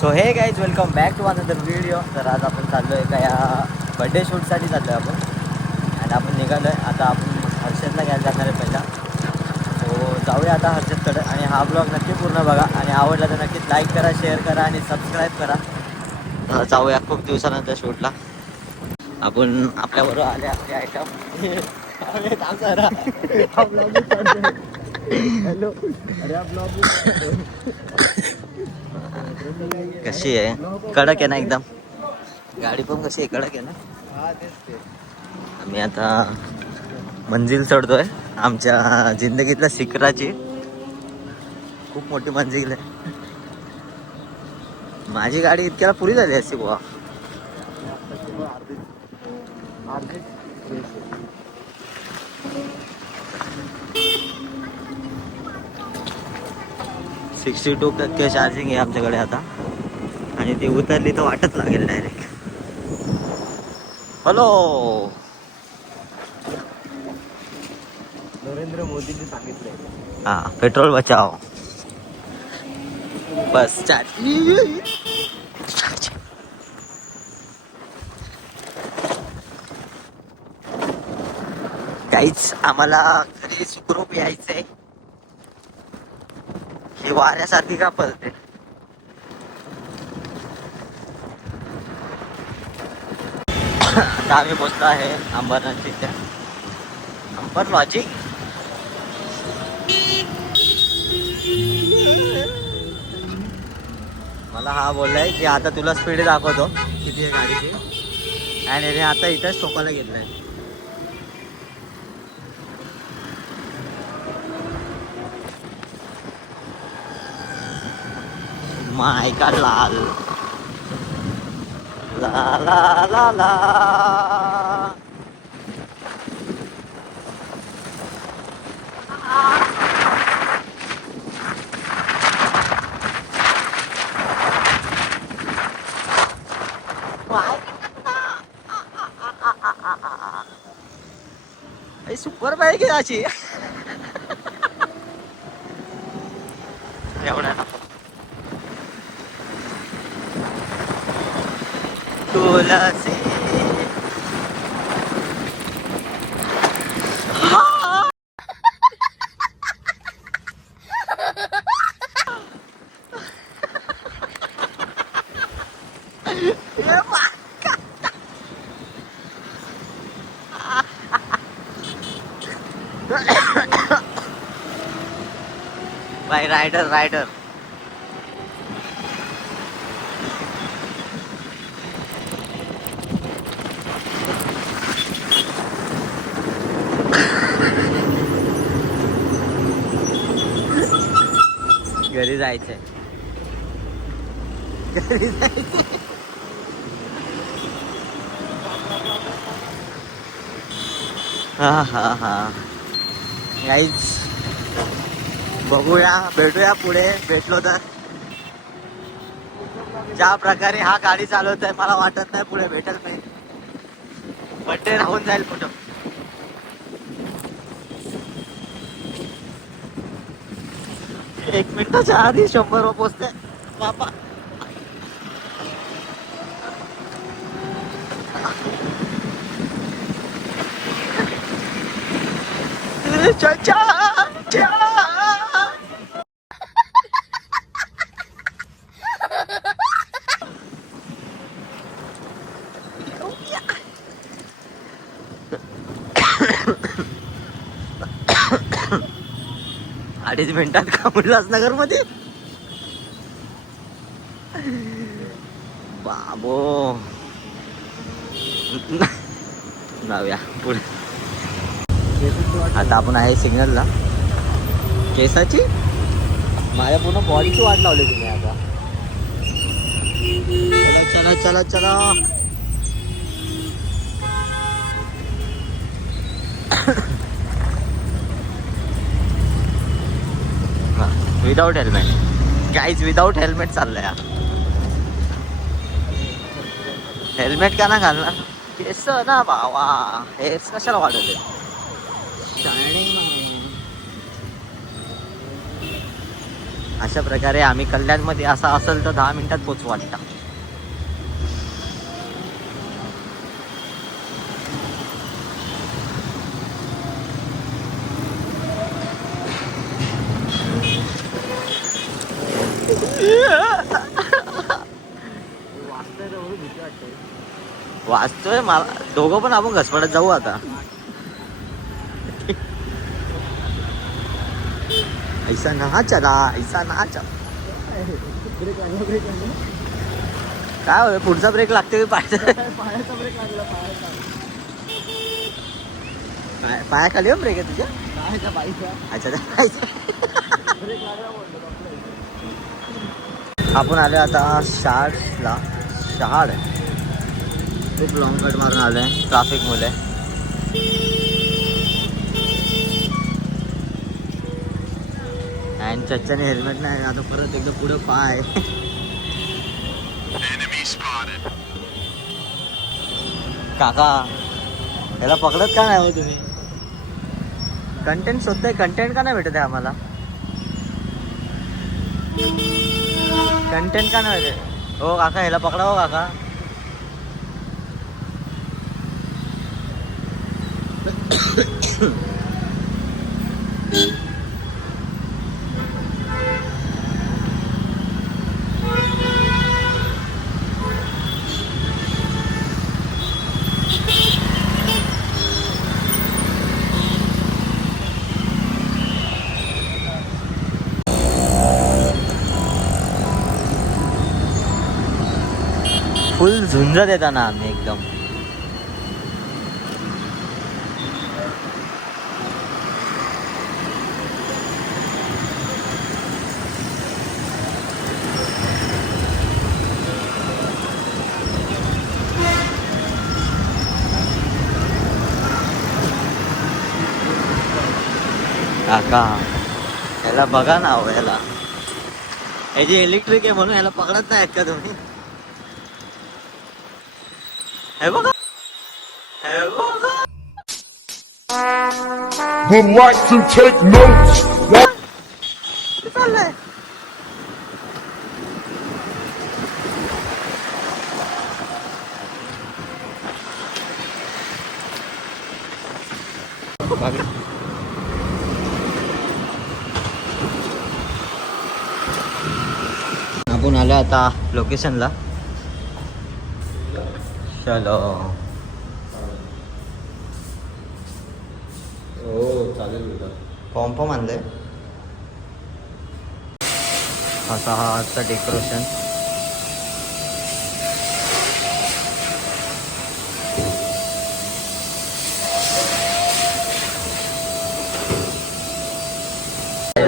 So hey guys welcome back to another video. तर आज आपण चाललो आहे का या बड्डे शूटसाठी चाललो आहे आपण. आणि आपण निघालो आहे आता. आपण हर्षदला घ्यायला जाणार आहे पहिला. सो जाऊया आता हर्षदकडे. आणि हा ब्लॉग नक्की पूर्ण बघा. आणि आवडला तर नक्कीच लाईक करा, शेअर करा आणि सबस्क्राईब करा. जाऊया खूप दिवसानंतर शूटला. आपण आपल्याबरोबर आले आपले आयटम. हॅलो. कशी आहे? कडक आहे ना एकदम. गाडी पण कशी आहे? कडक आहे ना. आम्ही आता मंजिल चढतोय आमच्या जिंदगीतल्या शिखराची. खूप मोठी मंजिल आहे. माझी गाडी इतक्याला पुरी झाली असती बुवा. %62 चार्जिंग आहे आमच्याकडे आता. आणि ती उतरली तर वाटच लागेल डायरेक्ट. हॅलो. नरेंद्र मोदींनी सांगितलंय हा, पेट्रोल बचाव. बस काहीच आम्हाला घरी सुखरूप यायचंय. ही वाऱ्यासारखी का पळते? आता आम्ही पोचलो आहे अंबरनाथ तिथे. अंबर लॉजिक. मला हा बोललाय की आता तुला स्पीड दाखवतो किती आहे गाडीची. आणि रे आता इथंच ठोकायला घेतलाय. माय का लाल ला ला ला ला. सुपर बाईक आहे अशी. एवढ्या तुलसी. Bye rider rider. घरी जायचंय. घरी जायचंय. हा हा हा. गाईज बघूया, भेटूया पुढे. भेटलो तर. ज्या प्रकारे हा गाडी चालवतोय मला वाटत नाही पुढे भेटेल नाही. बड्डे राहून जाईल कुठं. एक मिनिटाच्या आधी 100 वर पोचते बापा. अडीच मिनिटात का उल्हासनगर मध्ये. बाबो. जाऊया पुढे. आता आपण आहे सिग्नलला. केसाची माझ्या पूर्ण बॉडीची वाट लावली तुम्ही आता. चला चला चला. Without helmet guys. Without helmet चाललंय. हेल्मेट का ना घालणार? केस ना बावा. हेअर्स कशाला वाढवले? शायनिंग. अशा प्रकारे आम्ही कल्याणमध्ये असा असेल तर 10 मिनिटात पोचू वाटतं. वाचतोय मला. दोघं पण आपण घसपडत जाऊ आता. ऐसा ना चला, ऐसा ना चला. काय होय पुढचा ब्रेक लागते पायाचा ब्रेक लागला पायाखाली ब्रेक आहे तुझ्या. अच्छा ब्रेक लागला आपण आलो आता शहाडला. शहाड खूप लॉंग कट मारून आलोय ट्रॅफिक मुले. आणि चच्चाने हेल्मेट नाही. आता परत एकदा पुढे पाय. काका याला पकडत का नाही हो तुम्ही. कंटेंट शोधताय. कंटेंट का नाही भेटत आहे आम्हाला. कंटेंट का नाही भेटत. हो काका ह्याला पकडा हो काका. फुल झुंजत येताना आम्ही एकदम. काका याला बघा ना हो. याला हे जे इलेक्ट्रिक आहे म्हणून याला पकडत नाहीत का तुम्ही. हे बघा. हे बघा. Would like to take notes. कुठे चाललंय. आपण आलो आता लोकेशनला. चलो. हो चालेल बेटा. पॉम्पॉम आणलंय. असा हा आजचा डेकोरेशन.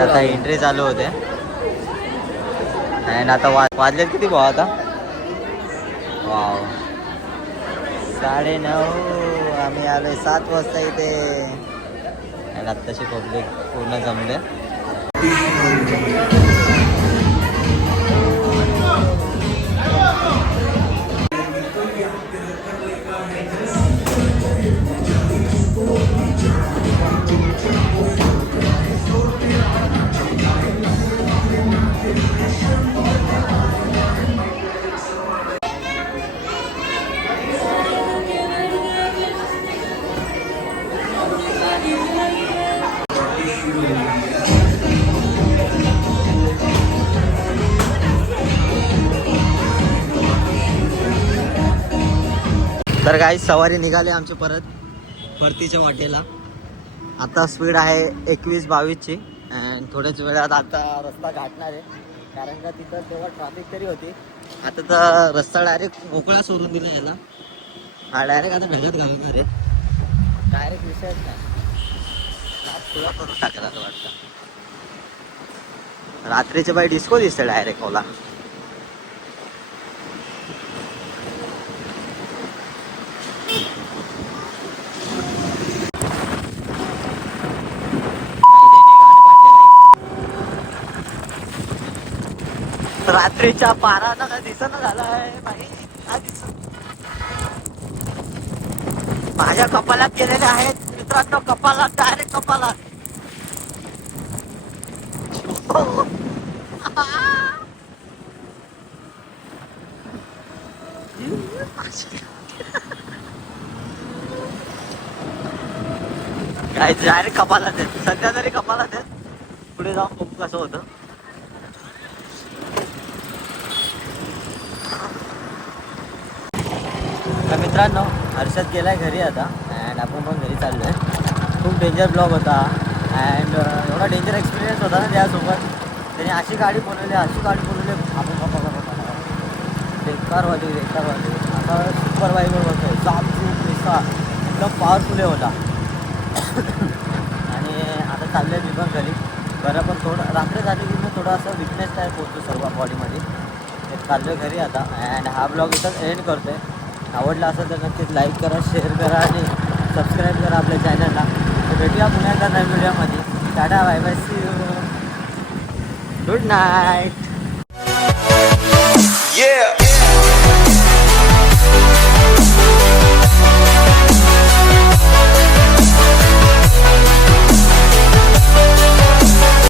आता एंट्री चालू होते. आणि आता वाजलेत किती भाऊ आता. वाव 9:30. आम्ही आलोय 7 वाजता इथे. आणि आत्ताशी पब्लिक पूर्ण जमले. तर काही सवारी निघाली आमची परतीच्या वाटेला. आता स्पीड आहे 21-22ची. आणि थोड्याच वेळात आता रस्ता गाठणार आहे. कारण का तिथं तेव्हा ट्रॅफिक तरी होती. आता तर रस्ता डायरेक्ट मोकळा सोडून दिला याला. हा डायरेक्ट आता ढगात घालणार आहे. डायरेक्ट विषयच नाही. तुला करून टाकला असं वाटतं. रात्रीचे बाई डिस्को दिसते डायरेक्ट ओला. रात्रीच्या 12 का दिसणं झालं आहे बाई. माझ्या कपालात गेलेले आहेत मित्रांनो. कपालात डायरेक्ट कपालात. काय डायरेक्ट कपाला देत सध्या तरी कपाला देत पुढे जाऊन बघू कसं होतं. तर मित्रांनो हर्षद गेलाय घरी आता अँड आपण पण घरी चाललो आहे. खूप डेंजर ब्लॉग होता अँड एवढा डेंजर एक्सपिरियन्स होता ना त्यासोबत. त्याने अशी गाडी बोलवली आपण बेकारवाली आता सुपर बाईकवर बसतोय जाम खूप निसा एकदम पॉवरफुल होता. आणि आता चाललं आहे मी पण घरी. बरं पण थोडं रात्र झाली की मग थोडं असं विकनेस टाईप होतो सर्व बॉडीमध्ये. ते चाललो घरी आता अँड हा ब्लॉग इथंच एंड करतो आहे. आवडला असेल तर नक्कीच लाईक करा, शेअर करा आणि सबस्क्राईब करा आपल्या चॅनलला. तर भेटूया पुन्हा एकदा नवीन व्हिडिओमध्ये. Tata bye bye, see you, good night. Yeah.